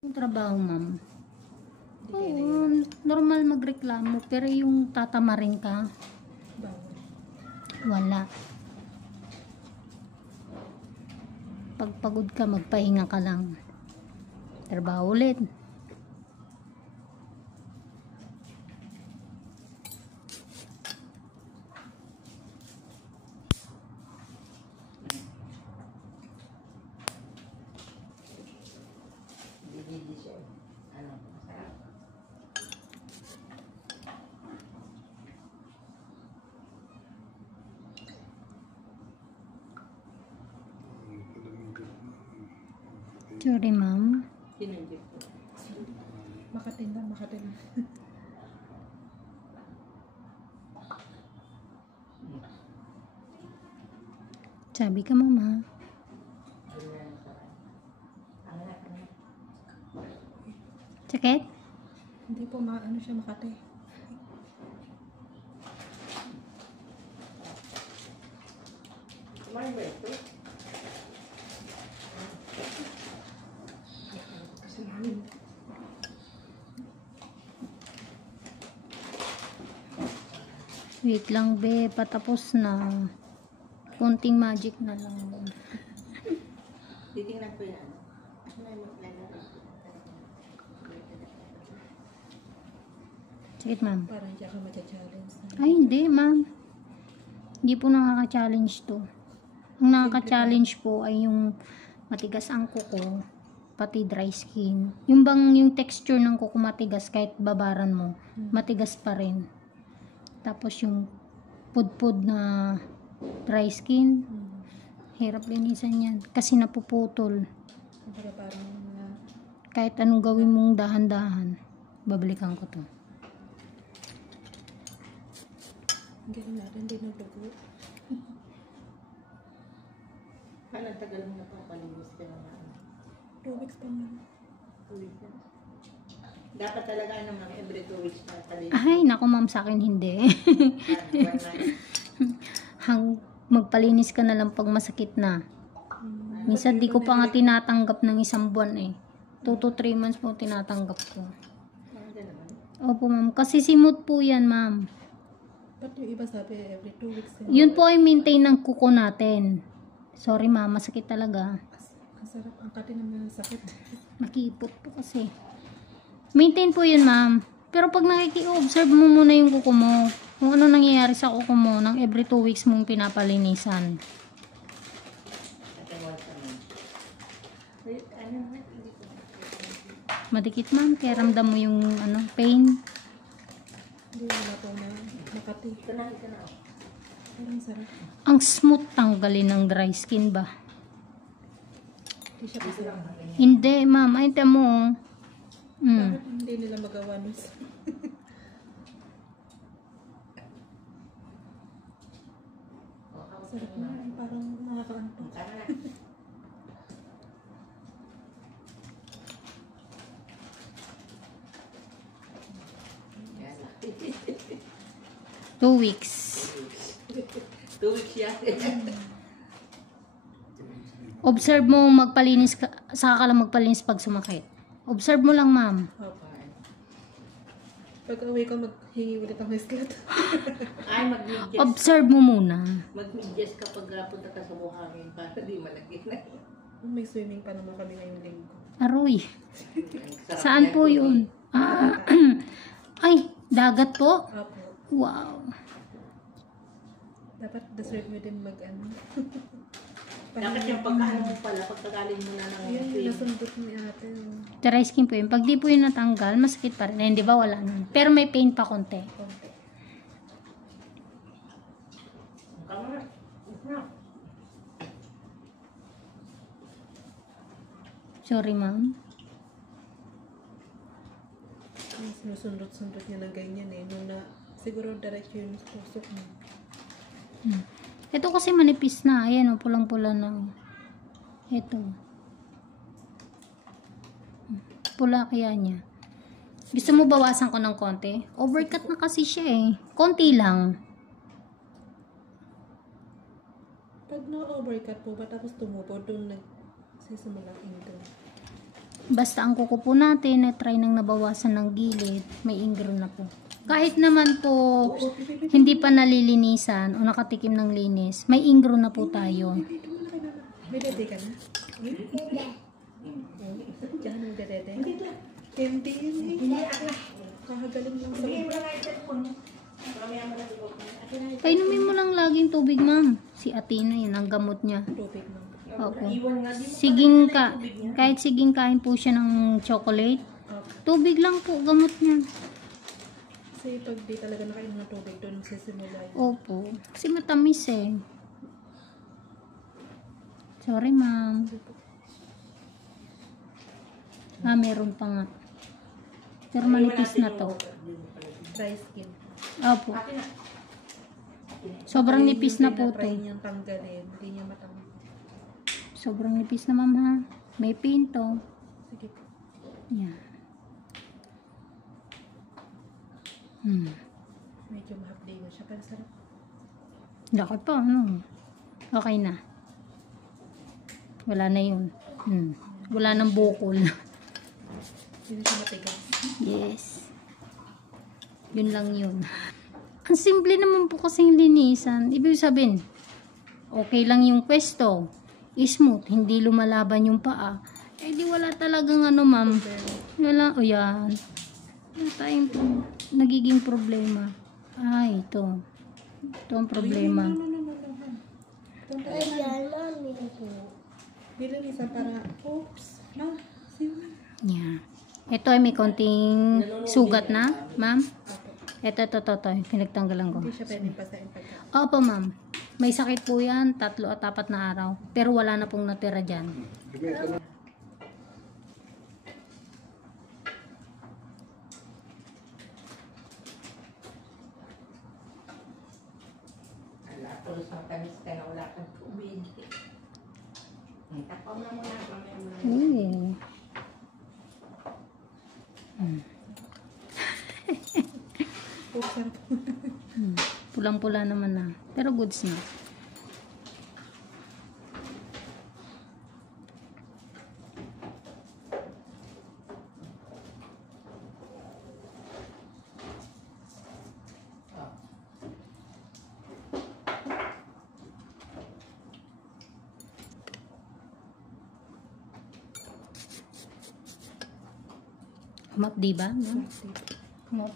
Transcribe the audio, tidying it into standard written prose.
Yung trabaho, ma'am. Oo, normal magreklamo. Pero yung tatamarin ka, wala. Pag pagod ka, magpahinga ka lang. Trabaho ulit. Sorry, ma'am. Makatinda. Sabi ka, mama. Sakit? Hindi po, ano siya, Makati. Kumain ba ito? Kasi namin. Wait lang, be. Patapos na. Konting magic na lang. Titingnan ko yan. Sakit, ma'am. Parang hindi ako matcha-challenge. Ay, hindi, ma'am. Hindi po nakaka-challenge to. Ang nakaka-challenge po ay yung matigas ang kuko, pati dry skin. Yung bang yung texture ng kuko matigas kahit babaran mo, matigas pa rin. Tapos yung pudpud na dry skin, hirap linisan yan. Kasi napuputol. Parang Kahit anong gawin mong dahan-dahan, babalikan ko to. hindi natin, hindi naglugo. Ang tagal mo na papalinis ka naman. 2 weeks pa nga. 2 weeks na. Dapat talaga naman every 2 weeks na palinis. Ay, naku ma'am, sa akin hindi. Magpalinis ka na lang pag masakit na. Minsan di ko pa nga tinatanggap ng 1 buwan eh. 2 to 3 months po tinatanggap ko. Opo ma'am, kasi simot po yan ma'am. Ba't yung iba sabi every 2 weeks? Yun po ay maintain ng kuko natin. Sorry ma'am, masakit talaga. Ang sarap, ang kati naman ng sakit. Nakipot po kasi. Maintain po yun ma'am. Pero pag nakiki-observe mo muna yung kuko mo, kung ano nangyayari sa kuko mo ng every 2 weeks mong pinapalinisan. Madikit ma'am, kaya ramdam mo yung pain. Hindi, wala po na Makati. Ito na. Parang sarap. Ang smooth tanggalin ng dry skin ba? Hindi siya kasi lang. Hindi ma'am, ay tamo. Bakit hindi nila magawa nun? Sarap na, parang nakakaantok. 2 weeks. 2 weeks yan. Observe mo magpalinis ka, saka ka lang magpalinis pag sumakit. Observe mo lang ma'am. Pag uwi ko, maghingi ulit ako ng slot. Ay, mag-medyas. Observe mo muna. Mag-medyas kapag punta ka sa buhangin para di malagyan na. May swimming pa naman kami ngayong linggo. Aroy. Saan po yun? Ay, dagat po? Apo. Wow. Dapat deserve mo din mag-ano. Dapat yung pagkaano mo pala, pagkagaling mo na ng Ayun, swim. nasundot ni ate. Dry skin po yun. Pag di po yun natanggal, masakit pa rin. Eh, di ba wala nun? Pero may pain pa konti. Konti. Sorry ma'am. Sinusundot-sundot niya ng ganyan eh. Nung na, siguro direct yung tusok mo. Ito kasi manipis na. Ayan o, pulang-pula na. Ito. Pula kaya niya. Gusto mo bawasan ko ng konti? Overcut na kasi siya eh. Konti lang. Pag na-overcut po ba tapos tumubo, doon nagsisimulang into. Basta ang kuko po natin, na-try nang nabawasan ng gilid, may ingrown na po. Kahit naman po, hindi pa nalilinisan o nakatikim ng linis, may ingrown na po tayo. May dede ka na? Diyan ang dede? Hindi yun eh. Kakagaling lang sa Painumin mo lang laging tubig, ma'am. Si Athena, yun ang gamot niya. tubig lang. Opo. Kahit siging kain po siya ng chocolate, tubig lang po, gamot niya. Kasi pag di talaga nakainom ng tubig, doon magsisimula yun. Opo. Kasi matamis eh. Sorry, ma'am. Meron pa nga. Pero manipis na to. Dry skin. Opo. Sobrang nipis na po to. Try niyang tanggalin. Hindi niya matanggal. Sobrang nipis na, ma'am, ha. May pinto. Sige po. Yan. Medyo mahapday na siya. Pero sarap. Laki pa, ano. Okay na. Wala na yun. Wala nang bukol. Hindi siya matigas. Yes. Yun lang yun. Ang simple naman po kasing linisan. Ibig sabihin, okay lang yung pwesto. Smooth. Hindi lumalaban yung paa. Eh di wala talagang ano, ma'am. Wala. O yan. Wala tayong nagiging problema. Ito. Ito ang problema. Bilinisan para, oops, ma, siya. Yeah. Ito ay may konting sugat na, ma'am. Ito. Pinagtanggalan ko. Hindi siya pwedeng pasain pagka. Opo, ma'am. May sakit po yan, 3 at 4 na araw. Pero wala na pong natira dyan. Tapos matamis ka na wala kang tubig. Tapaw na muna. Mamaya muna. Ooh. Oops, sarap. Pulang-pula naman na. Pero goods na. Map, diba? No? Map,